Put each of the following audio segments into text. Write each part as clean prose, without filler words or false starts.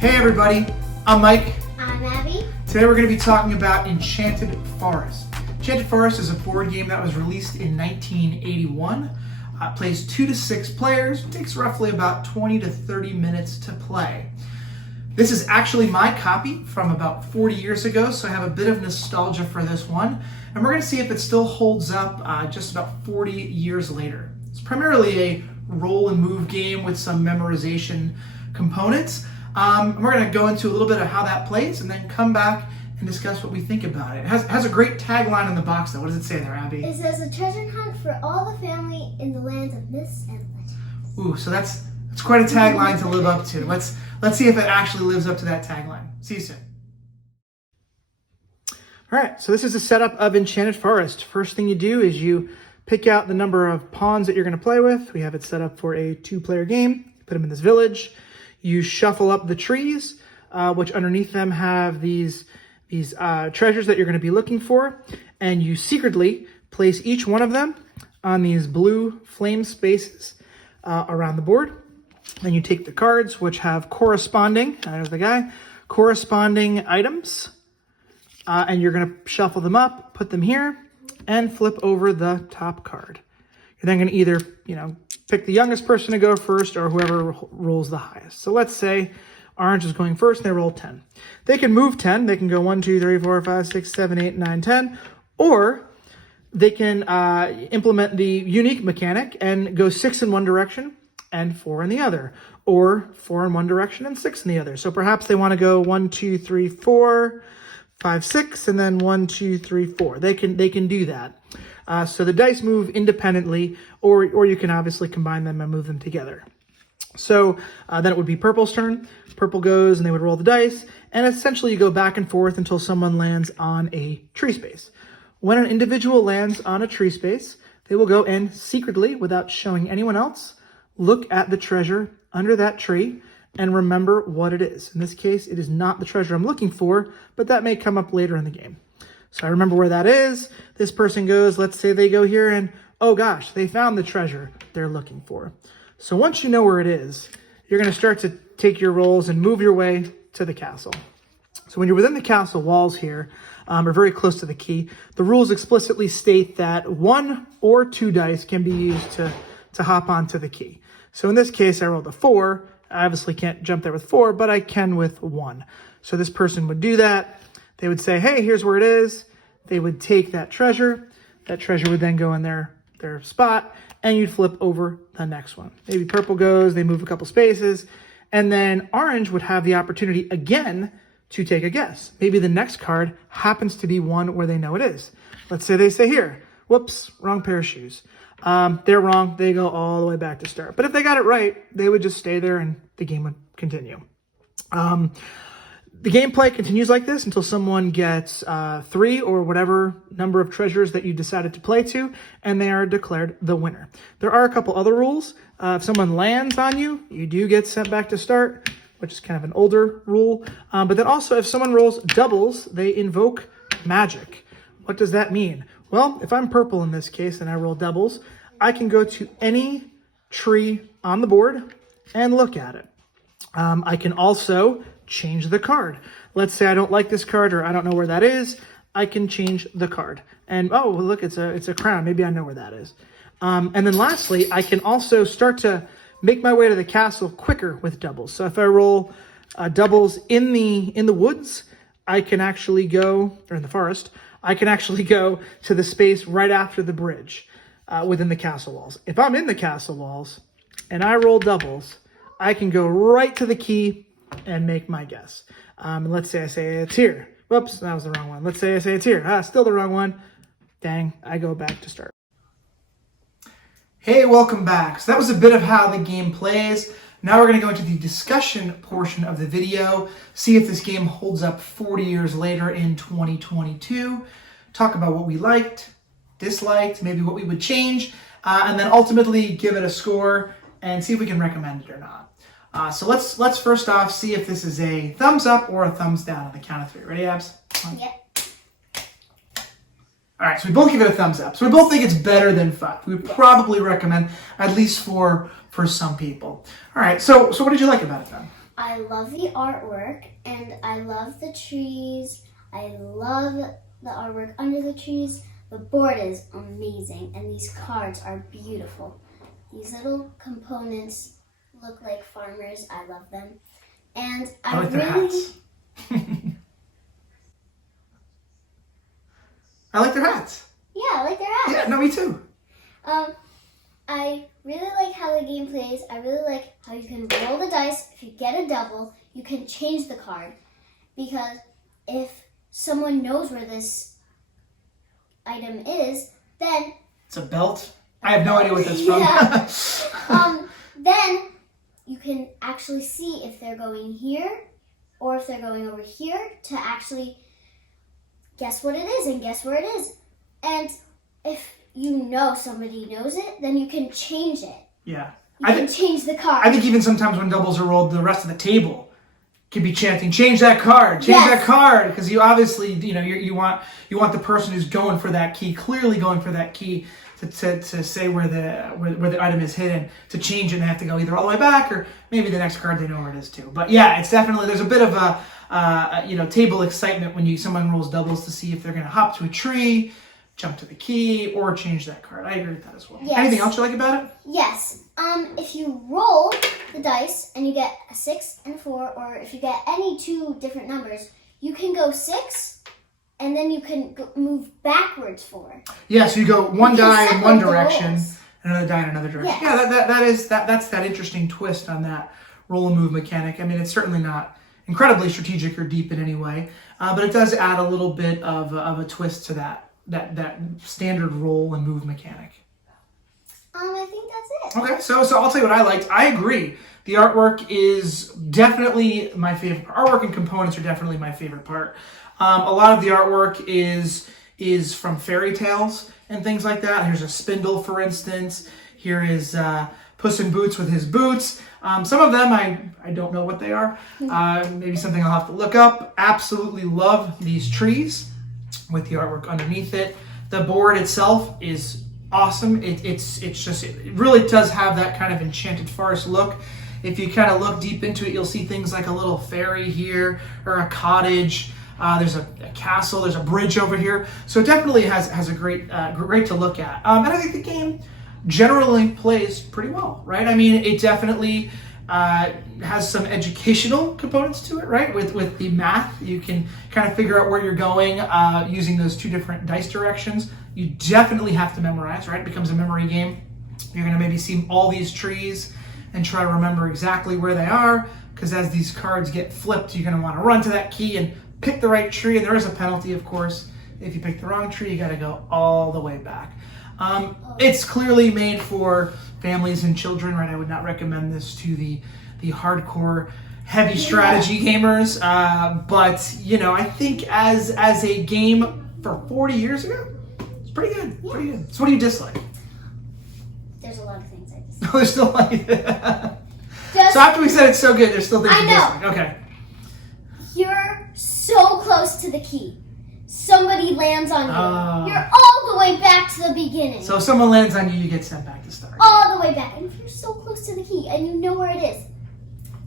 Hey everybody, I'm Mike. I'm Abby. Today we're going to be talking about Enchanted Forest. Enchanted Forest is a board game that was released in 1981. Plays 2 to 6 players, takes roughly about 20 to 30 minutes to play. This is actually my copy from about 40 years ago, so I have a bit of nostalgia for this one. And we're going to see if it still holds up just about 40 years later. It's primarily a roll and move game with some memorization components. We're going to go into a little bit of how that plays and then come back and discuss what we think about it. It has a great tagline in the box though. What does it say there, Abby? It says a treasure hunt for all the family in the lands of myths and legends. Ooh, so that's quite a tagline to live up to. Let's see if it actually lives up to that tagline. See you soon. All right, so this is a setup of Enchanted Forest. First thing you do is you pick out the number of pawns that you're going to play with. We have it set up for a 2-player game. Put them in this village. You shuffle up the trees, which underneath them have these treasures that you're going to be looking for, and you secretly place each one of them on these blue flame spaces around the board. Then you take the cards, which have corresponding, there's the guy, corresponding items, and you're going to shuffle them up, put them here, and flip over the top card. You're then going to either, pick the youngest person to go first or whoever rolls the highest. So let's say orange is going first and they roll 10. They can move 10. They can go 1, 2, 3, 4, 5, 6, 7, 8, 9, 10. Or they can implement the unique mechanic and go 6 in one direction and 4 in the other. Or 4 in one direction and 6 in the other. So perhaps they want to go 1, 2, 3, 4, 5, 6, and then 1, 2, 3, 4. They can do that. So the dice move independently, or you can obviously combine them and move them together. So then it would be purple's turn. Purple goes and they would roll the dice, and essentially you go back and forth until someone lands on a tree space. When an individual lands on a tree space, they will go and secretly, without showing anyone else, look at the treasure under that tree and remember what it is. In this case, it is not the treasure I'm looking for, but that may come up later in the game. So I remember where that is. This person goes, let's say they go here and, oh gosh, they found the treasure they're looking for. So once you know where it is, you're going to start to take your rolls and move your way to the castle. So when you're within the castle walls here, or very close to the key, the rules explicitly state that 1 or 2 dice can be used to hop onto the key. So in this case, I rolled a 4. I obviously can't jump there with 4, but I can with 1. So this person would do that. They would say, hey, here's where it is. They would take that treasure. That treasure would then go in their spot, and you'd flip over the next one. Maybe purple goes, they move a couple spaces, and then orange would have the opportunity again to take a guess. Maybe the next card happens to be one where they know it is. Let's say they say here, whoops, wrong pair of shoes. They're wrong. They go all the way back to start. But if they got it right, they would just stay there and the game would continue. The gameplay continues like this until someone gets 3 or whatever number of treasures that you decided to play to, and they are declared the winner. There are a couple other rules. If someone lands on you, you do get sent back to start, which is kind of an older rule. But then also, if someone rolls doubles, they invoke magic. What does that mean? Well, if I'm purple in this case and I roll doubles, I can go to any tree on the board and look at it. I can also change the card. Let's say I don't like this card or I don't know where that is. I can change the card. And oh, look, it's a crown. Maybe I know where that is. And then lastly, I can also start to make my way to the castle quicker with doubles. So if I roll doubles in the woods, I can actually go, or in the forest, I can actually go to the space right after the bridge within the castle walls. If I'm in the castle walls and I roll doubles, I can go right to the key and make my guess. Let's say I say it's here. Whoops, that was the wrong one. Let's say I say it's here. Still the wrong one. Dang, I go back to start. Hey, welcome back. So that was a bit of how the game plays. Now we're going to go into the discussion portion of the video, see if this game holds up 40 years later in 2022, talk about what we liked, disliked, maybe what we would change, and then ultimately give it a score and see if we can recommend it or not. So let's first off see if this is a thumbs up or a thumbs down on the count of 3. Ready, Abs? Yeah. All right, so we both give it a thumbs up. So we both think it's better than 5. We would probably recommend at least 4 for some people. All right, so what did you like about it then? I love the artwork, and I love the trees. I love the artwork under the trees. The board is amazing, and these cards are beautiful. These little components look like farmers. I love them. And I like their hats. I like their hats. Yeah, I like their hats. Yeah, no, me too. I really like how the game plays. I really like how you can roll the dice. If you get a double, you can change the card. Because if someone knows where this item is, then... It's a belt? I have no idea what that's from. Then you can actually see if they're going here or if they're going over here to actually guess what it is and guess where it is. And if you know somebody knows it, then you can change it. Yeah. You can change the card. I think even sometimes when doubles are rolled, the rest of the table could be chanting, "Change that card, change that card," because you obviously, you want the person who's going for that key, clearly going for that key, to say where the item is hidden, to change it, and they have to go either all the way back or maybe the next card they know where it is too. But yeah, it's definitely, there's a bit of a table excitement when someone rolls doubles to see if they're going to hop to a tree, jump to the key, or change that card. I agree with that as well. Yes. Anything else you like about it? Yes. If you roll the dice and you get a 6 and a 4, or if you get any two different numbers, you can go 6, and then you can move backwards 4. Yeah, so you go one die in one direction, rolls. another die in another direction. Yeah. Yeah, that's that interesting twist on that roll and move mechanic. I mean, it's certainly not incredibly strategic or deep in any way, but it does add a little bit of a twist to that standard roll and move mechanic. I think that's it. Okay, so I'll tell you what I liked. I agree. The artwork is definitely my favorite part. Artwork and components are definitely my favorite part. A lot of the artwork is from fairy tales and things like that. Here's a spindle, for instance. Here is Puss in Boots with his boots. Some of them I don't know what they are. Maybe something I'll have to look up. Absolutely love these trees with the artwork underneath it. The board itself is awesome. It really does have that kind of Enchanted Forest look. If you kind of look deep into it, you'll see things like a little fairy here or a cottage. There's a castle. There's a bridge over here. So it definitely has a great to look at. And I think the game generally plays pretty well, right? I mean, it definitely has some educational components to it, right? With the math, you can kind of figure out where you're going using those two different dice directions. You definitely have to memorize, right? It becomes a memory game. You're going to maybe see all these trees and try to remember exactly where they are, because as these cards get flipped, you're going to want to run to that key and pick the right tree. And there is a penalty, of course. If you pick the wrong tree, you got to go all the way back. It's clearly made for families and children, right? I would not recommend this to the hardcore, heavy strategy gamers. But I think as a game for 40 years ago, it's pretty good. Yeah. Pretty good. So what do you dislike? There's a lot of things I dislike. No, there's still like so after we said it's so good, there's still things you dislike. Okay. You're so close to the key. Somebody lands on you. You're all the way back to the beginning. So if someone lands on you, you get sent back to start. All the way back. And if you're so close to the key and you know where it is,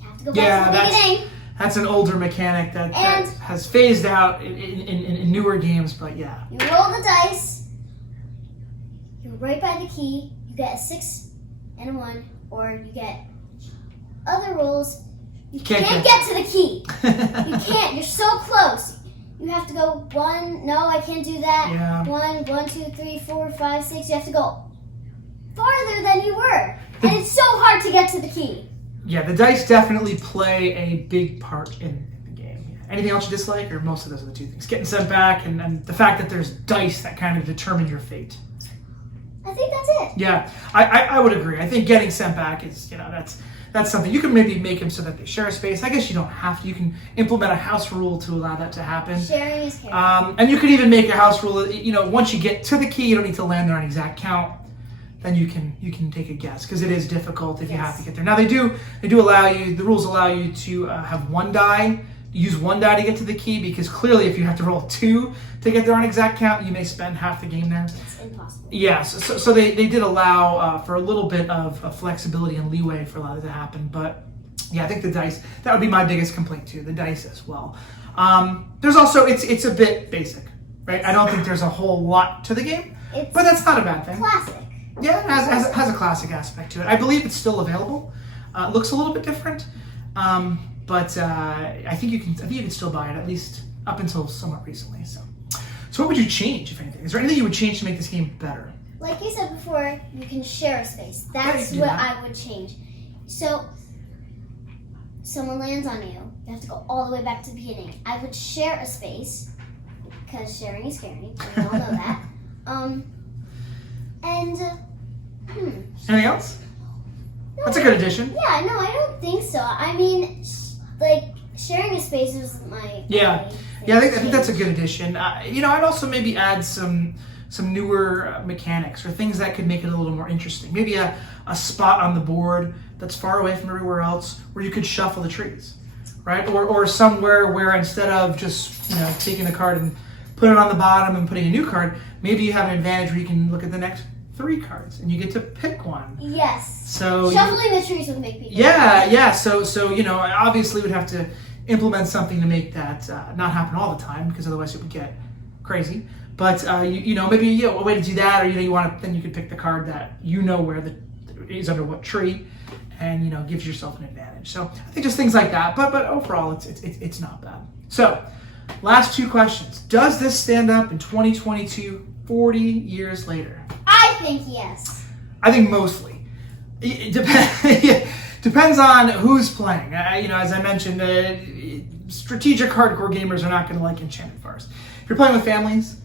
you have to go back to the beginning. That's an older mechanic that has phased out in newer games, but yeah. You roll the dice. You're right by the key. You get a 6 and a 1, or you get other rolls. You can't get to the key. You can't. You're so close. You have to go 1. No, I can't do that. Yeah. 1, 2, 3, 4, 5, 6. You have to go farther than you were. And it's so hard to get to the key. Yeah, the dice definitely play a big part in the game. Anything else you dislike, or most of those are the two things? Getting sent back and the fact that there's dice that kind of determine your fate. I think that's it. Yeah, I would agree. I think getting sent back is, that's something. You can maybe make them so that they share a space. I guess you don't have to. You can implement a house rule to allow that to happen. Sharing is caring. And you could even make a house rule, once you get to the key, you don't need to land there on exact count. Then you can take a guess, because it is difficult if you have to get there. Now they do allow you, the rules allow you to have one die, use one die to get to the key, because clearly if you have to roll 2 to get there on exact count, you may spend half the game there. It's impossible. Yes, so they did allow for a little bit of flexibility and leeway for a lot of that to happen, but Yeah, I think the dice, that would be my biggest complaint too, the dice as well. There's also, it's a bit basic, right? I don't think there's a whole lot to the game, but that's not a bad thing. Classic. Yeah, it has a classic aspect to it. I believe it's still available. It looks a little bit different, but I think you can still buy it, at least up until somewhat recently. So what would you change, if anything? Is there anything you would change to make this game better? Like you said before, you can share a space. That's what I would change. So, someone lands on you. You have to go all the way back to the beginning. I would share a space, because sharing is caring. We all know that. Anything else? No, That's a good addition. Yeah, no, I don't think so. I mean, like, sharing a space was my... Yeah, I think that's a good addition. I'd also maybe add some newer mechanics or things that could make it a little more interesting. Maybe a spot on the board that's far away from everywhere else where you could shuffle the trees, right? Or somewhere where instead of just taking a card and putting it on the bottom and putting a new card, maybe you have an advantage where you can look at the next 3 cards and you get to pick one. Yes. So shuffling the trees would make people. Yeah. So obviously we'd have to implement something to make that not happen all the time, because otherwise it would get crazy. But maybe a way to do that, or then you could pick the card that where is under what tree, and gives yourself an advantage. So I think just things like that. But overall, it's not bad. So last 2 questions. Does this stand up in 2022, 40 years later? I think yes. I think mostly. It depends on who's playing. As I mentioned, strategic hardcore gamers are not going to like Enchanted Forest. If you're playing with families,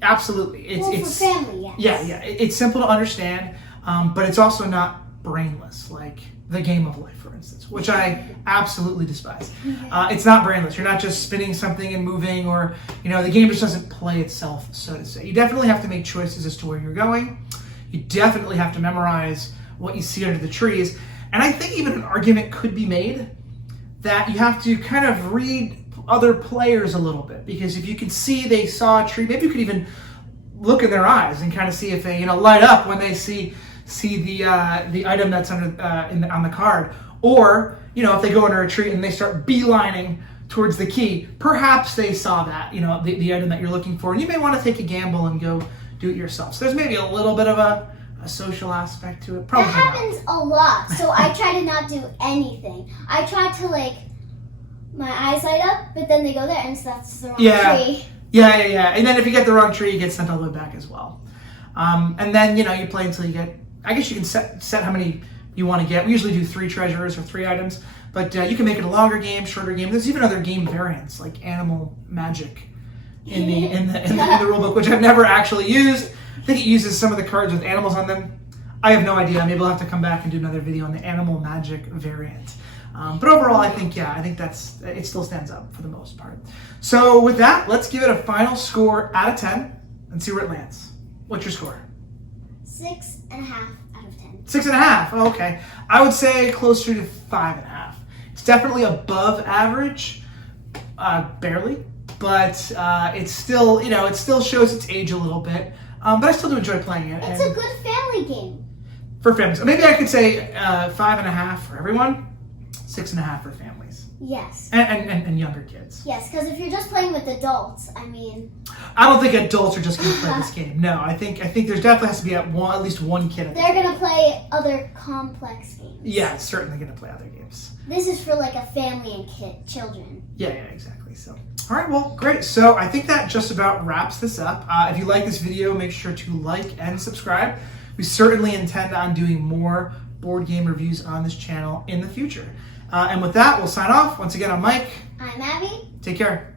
absolutely. It's for family, yes. Yeah. It's simple to understand, but it's also not brainless, like the game of life, for instance, which I absolutely despise. It's not brainless. You're not just spinning something and moving, or the game just doesn't play itself, so to say. You definitely have to make choices as to where you're going. You definitely have to memorize what you see under the trees. And I think even an argument could be made that you have to kind of read other players a little bit, because if you can see they saw a tree, maybe you could even look in their eyes and kind of see if they light up when they see the item that's under on the card, or if they go under a tree and they start beelining towards the key, perhaps they saw that the item that you're looking for, and you may want to take a gamble and go do it yourself. So there's maybe a little bit of a social aspect to it. Probably that happens a lot. So I try to not do anything. I try to my eyes light up, but then they go there and that's the wrong tree. Yeah. And then if you get the wrong tree, you get sent all the way back as well. And then you play until you get. I guess you can set how many you want to get. We usually do 3 treasures or 3 items, but you can make it a longer game, shorter game. There's even other game variants like animal magic in the rule book, which I've never actually used. I think it uses some of the cards with animals on them. I have no idea. Maybe we'll have to come back and do another video on the animal magic variant. But overall, I think it still stands up for the most part. So with that, let's give it a final score out of 10 and see where it lands. What's your score? 6.5 out of 10. 6.5. Oh, okay. I would say closer to 5.5. It's definitely above average, barely, but it's still, it still shows its age a little bit. But I still do enjoy playing it. It's a good family game. For families. Maybe I could say 5.5 for everyone, 6.5 for families. Yes. And younger kids. Yes, because if you're just playing with adults, I don't think adults are just going to play this game. No, I think there definitely has to be at least one kid. They're going to play other complex games. Yeah, it's certainly going to play other games. This is for a family and children. Yeah, exactly. So, all right, well, great. So I think that just about wraps this up. If you like this video, make sure to like and subscribe. We certainly intend on doing more board game reviews on this channel in the future. And with that, we'll sign off. Once again, I'm Mike. I'm Abby. Take care.